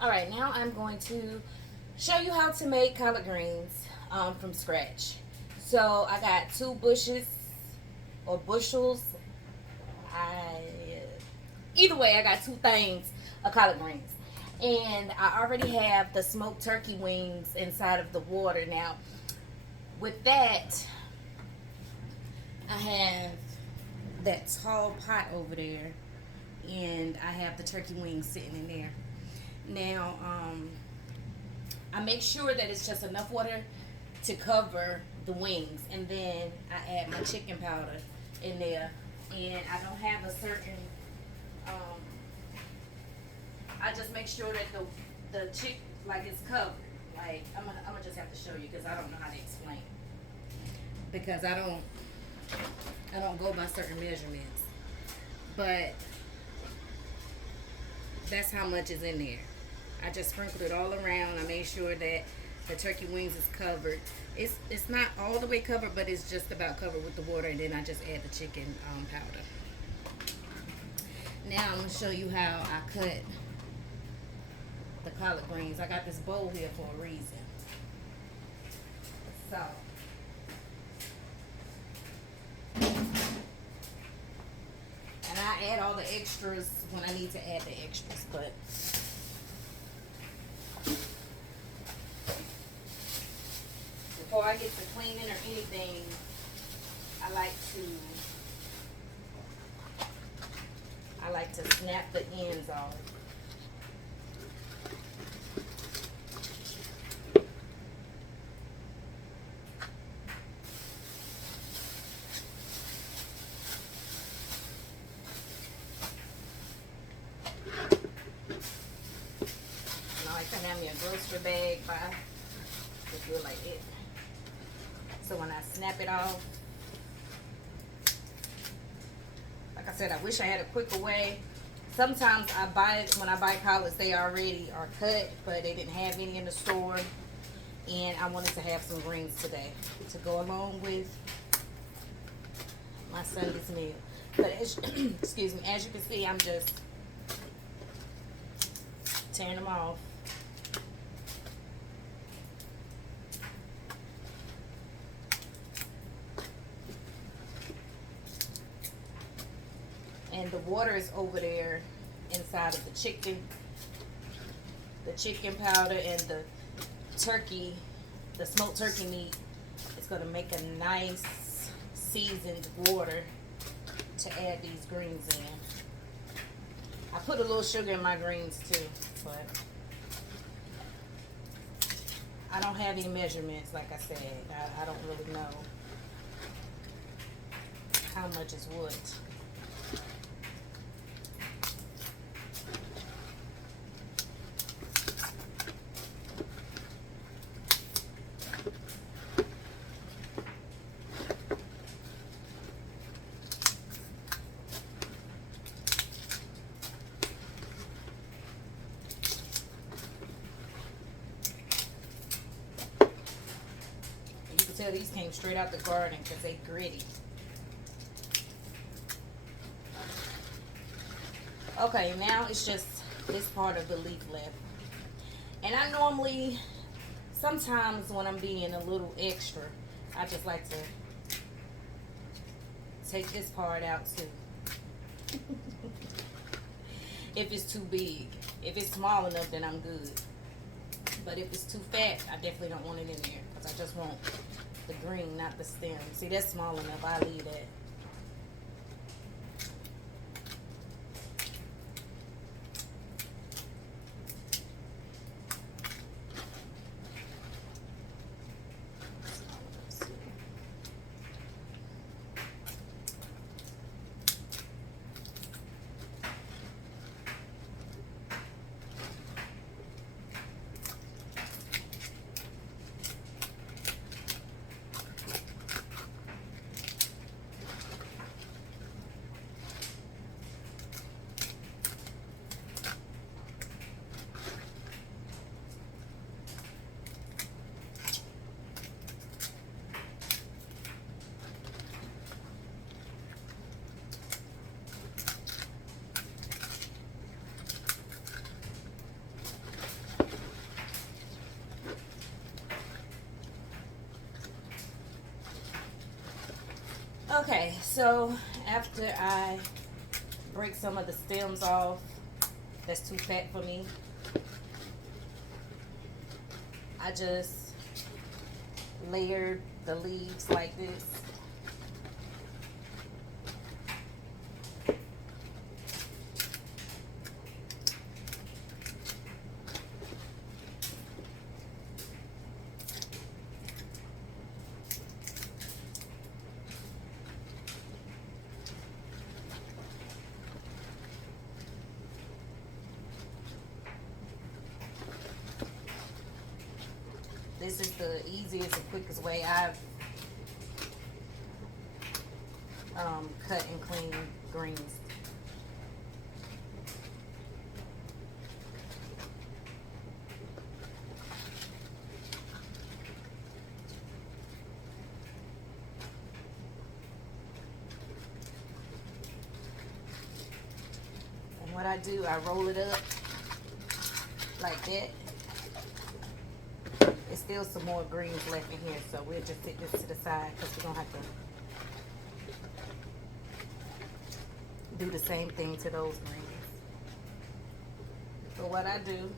All right, now I'm going to show you how to make collard greens from scratch. So I got two bushes or bushels. I Either way, I got two things of collard greens, and I already have the smoked turkey wings inside of the water. Now, with that, I have that tall pot over there, and I have the turkey wings sitting in there. Now, I make sure that it's just enough water to cover the wings, and then I add my chicken powder in there. And I don't have a certain. Um, I just make sure that the chick like it's covered. Like I'm gonna just have to show you because I don't know how to explain. Because I don't go by certain measurements, but that's how much is in there. I just sprinkled it all around. I made sure that the turkey wings is covered. It's not all the way covered, but it's just about covered with the water, and then I just add the chicken powder. Now I'm gonna show you how I cut the collard greens. I got this bowl here for a reason. So and I add all the extras when I need to add the extras, but before I get to cleaning or anything, I like to snap the ends off. And I like to have me a grocery bag by just do it like it. So when I snap it off, like I said, I wish I had a quicker way. Sometimes when I buy collards, they already are cut, but they didn't have any in the store. And I wanted to have some greens today to go along with my Sunday's meal. But excuse me, as you can see, I'm just tearing them off. And the water is over there inside of the chicken powder and the turkey, the smoked turkey meat. It's going to make a nice seasoned water to add these greens in. I put a little sugar in my greens too, but I don't have any measurements. Like I said, I don't really know how much is what. You can tell these came straight out the garden because they gritty. Okay, now it's just this part of the leaf left. And I normally, sometimes when I'm being a little extra, I just like to take this part out too. If it's too big. If it's small enough, then I'm good. But if it's too fat, I definitely don't want it in there because I just want the green, not the stem. See, that's small enough. I leave that. Okay, so after I break some of the stems off, that's too fat for me, I just layered the leaves like this. This is the easiest and quickest way I've cut and cleaned greens. And what I do, I roll it up like that. There's still some more greens left in here, so we'll just set this to the side because we're going to have to do the same thing to those greens. So what I do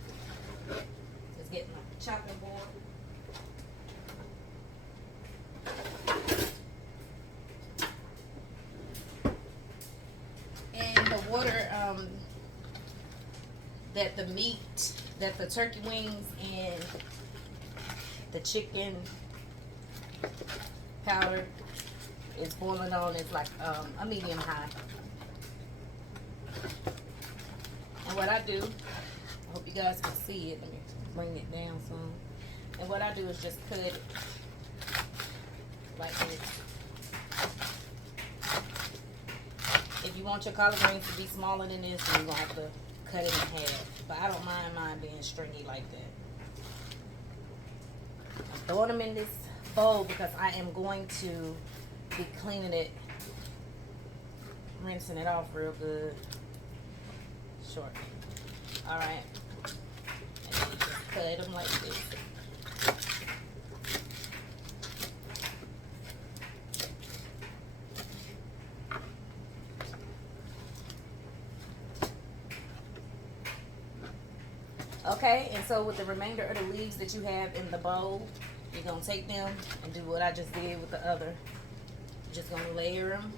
is get my chopping board. And the water that the meat, that the turkey wings and the chicken powder is boiling on is like a medium high. And what I do, I hope you guys can see it. Let me bring it down some. And what I do is just cut it like this. If you want your collard greens to be smaller than this, then you're going to have to cut it in half. But I don't mind mine being stringy like that. I'm throwing them in this bowl because I am going to be cleaning it, rinsing it off real good shortly. Alright. And then you just cut them like this. Okay, and so with the remainder of the leaves that you have in the bowl, you're going to take them and do what I just did with the other. You're just going to layer them.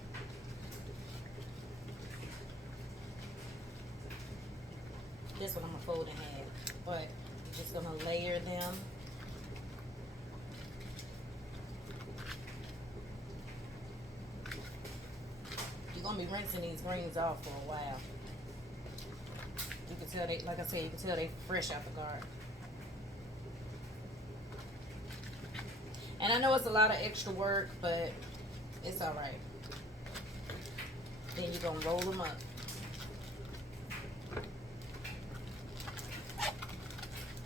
This one I'm going to fold in half, but you're just going to layer them. You're going to be rinsing these greens off for a while. You can tell they, like I said, you can tell they fresh out the garden. And I know it's a lot of extra work, but it's all right. Then you're going to roll them up.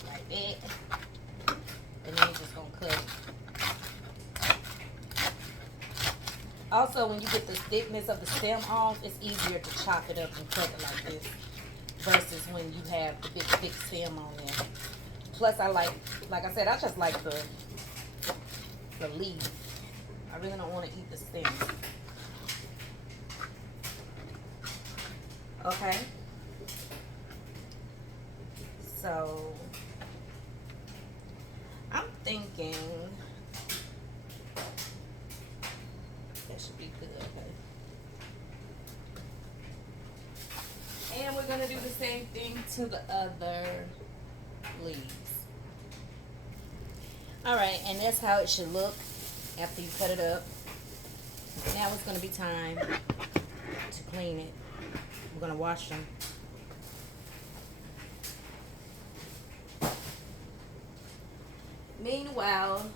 Like that. And then you're just going to cut it. Also, when you get the thickness of the stem off, it's easier to chop it up and cut it like this versus when you have the big thick stem on there. Plus, I like I said, I just like the leaf. I really don't want to eat the stem. Okay. So, I'm thinking that should be good. Okay. And we're going to do the same thing to the other leaves. Alright, and that's how it should look after you cut it up. Now it's going to be time to clean it. We're going to wash them. Meanwhile,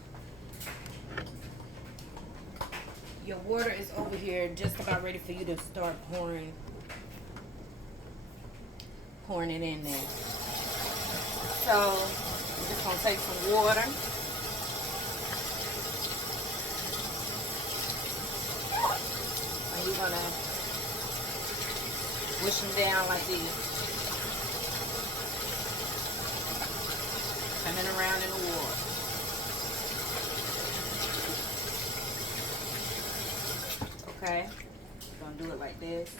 your water is over here just about ready for you to start pouring it in there. So, I'm just going to take some water. And you're going to wish them down like this. Turning around in the water. Okay, we're gonna do it like this.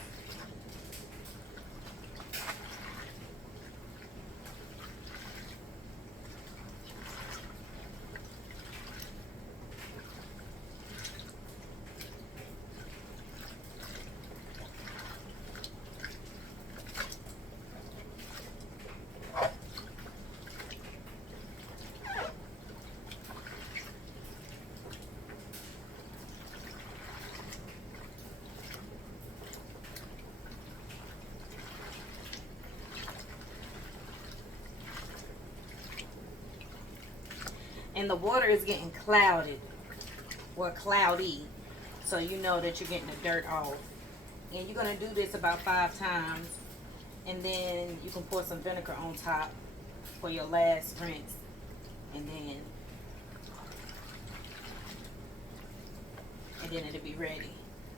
And the water is getting clouded or cloudy, so you know that you're getting the dirt off. And you're going to do this about 5 times, and then you can pour some vinegar on top for your last rinse, and then it'll be ready.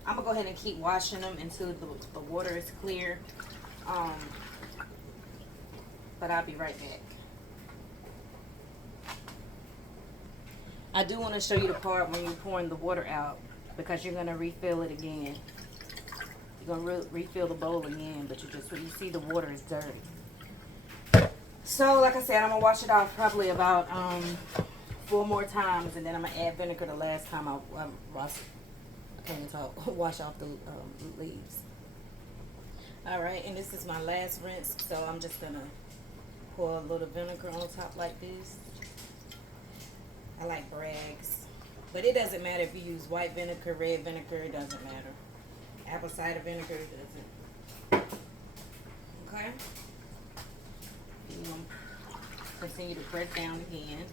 I'm gonna go ahead and keep washing them until the water is clear, but I'll be right back. I do want to show you the part when you're pouring the water out, because you're going to refill it again. You're going to refill the bowl again, but you see the water is dirty. So like I said, I'm going to wash it off probably about 4 more times, and then I'm going to add vinegar the last time I wash off the leaves. Alright, and this is my last rinse, so I'm just going to pour a little vinegar on top like this. I like Bragg's, but it doesn't matter if you use white vinegar, red vinegar, it doesn't matter. Apple cider vinegar, it doesn't. Okay? You continue to press down again.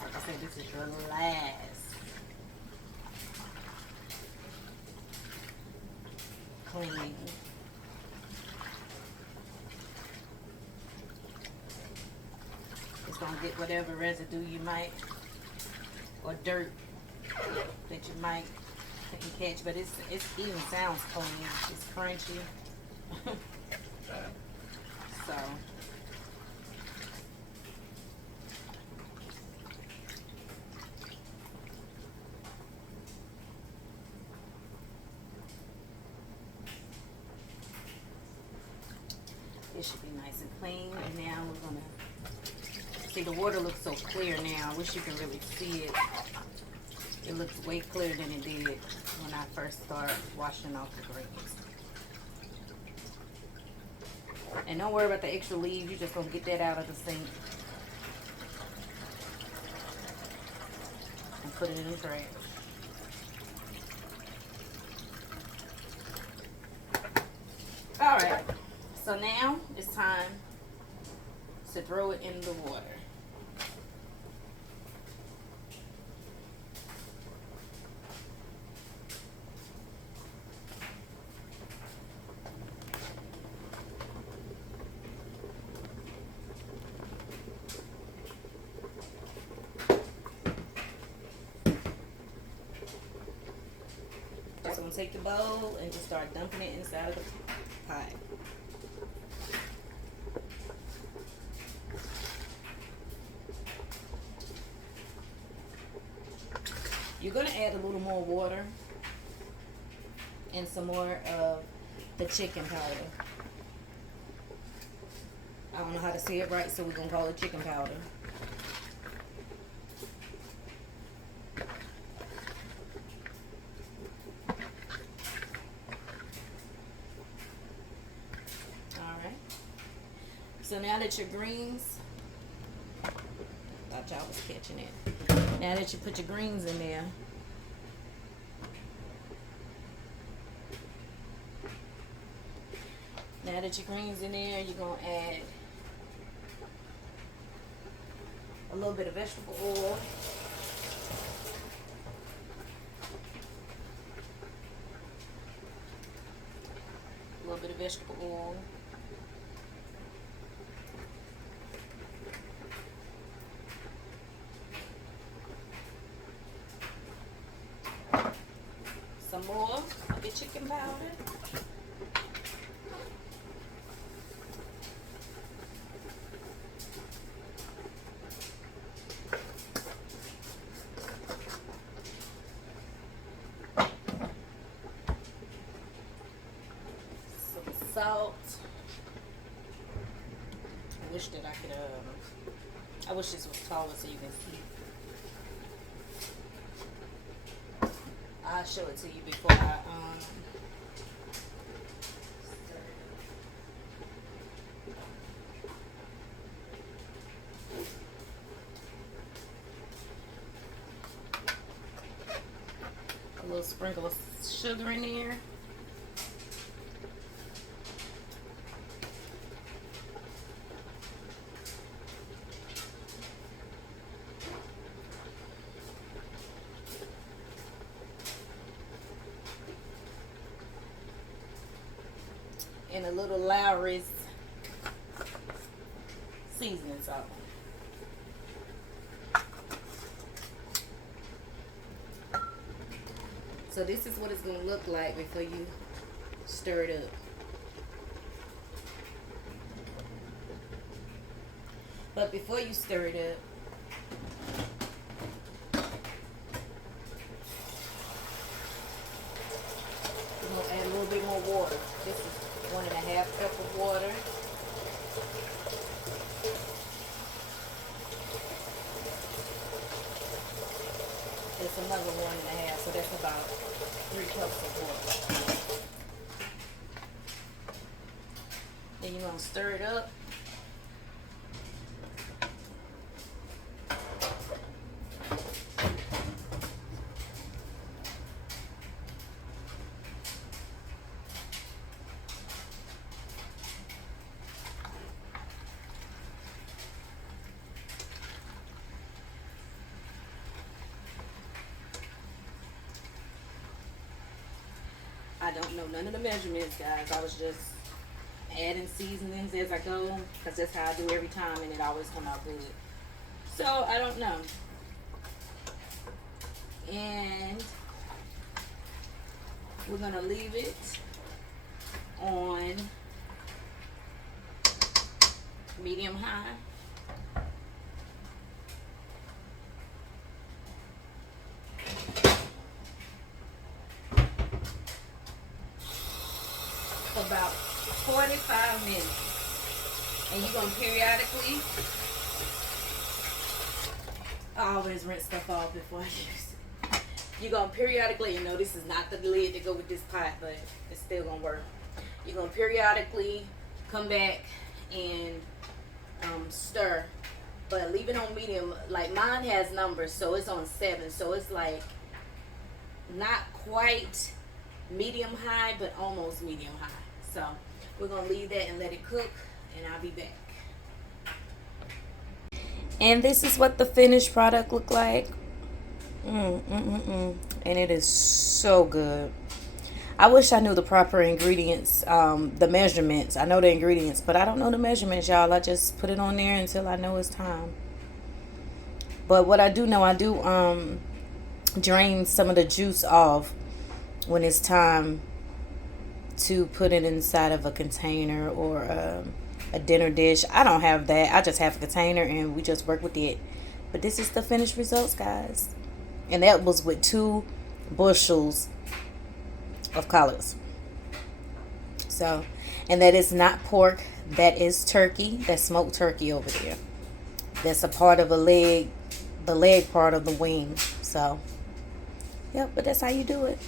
Like I said, this is your last cleaning. It's gonna get whatever residue you might, or dirt that you might catch, but it even sounds clean. It's crunchy. So it should be nice and clean. And now we're gonna see, the water looks so clear now. I wish you can really see it. It looks way clearer than it did when I first started washing off the greens. And don't worry about the extra leaves. You're just going to get that out of the sink and put it in the trash. Alright, so now it's time to throw it in the water. Just gonna take the bowl and just start dumping it inside of the pot. You're going to add a little more water and some more of the chicken powder. I don't know how to say it right, so we're going to call it chicken powder. Alright. So now that your greens, thought y'all was catching it. Now that you put your greens in there, you're going to add a little bit of vegetable oil. A little bit of vegetable oil. Some more of your chicken powder. wish that I could, I wish this was taller so you can see. I'll show it to you before I, a little sprinkle of sugar in there. And a little Lawry's seasoning salt. So this is what it's going to look like before you stir it up. But before you stir it up, we're going to add a little bit more water. This is 1.5 cups of water. It's another 1.5, so that's about 3 cups of water. Then you're going to stir it up. I don't know none of the measurements, guys. I was just adding seasonings as I go, because that's how I do every time, and it always come out good. So I don't know. And we're gonna leave it on medium high. About 45 minutes, and you're gonna periodically, I always rinse stuff off before I use it. You're gonna periodically, you know, this is not the lid to go with this pot, but it's still gonna work. You're gonna periodically come back and stir, but leave it on medium. Like mine has numbers, so it's on 7, so it's like not quite medium high, but almost medium high. So we're gonna leave that and let it cook, and I'll be back. And this is what the finished product look like. And it is so good. I wish I knew the proper ingredients, the measurements. I know the ingredients, but I don't know the measurements, y'all. I just put it on there until I know it's time. But what I do know, I do drain some of the juice off when it's time to put it inside of a container or a dinner dish. I don't have that. I just have a container and we just work with it. But this is the finished results, guys. And that was with 2 bushels of collards. So, and that is not pork. That is turkey. That's smoked turkey over there. That's a part of a leg, the leg part of the wing. So, yep, but that's how you do it.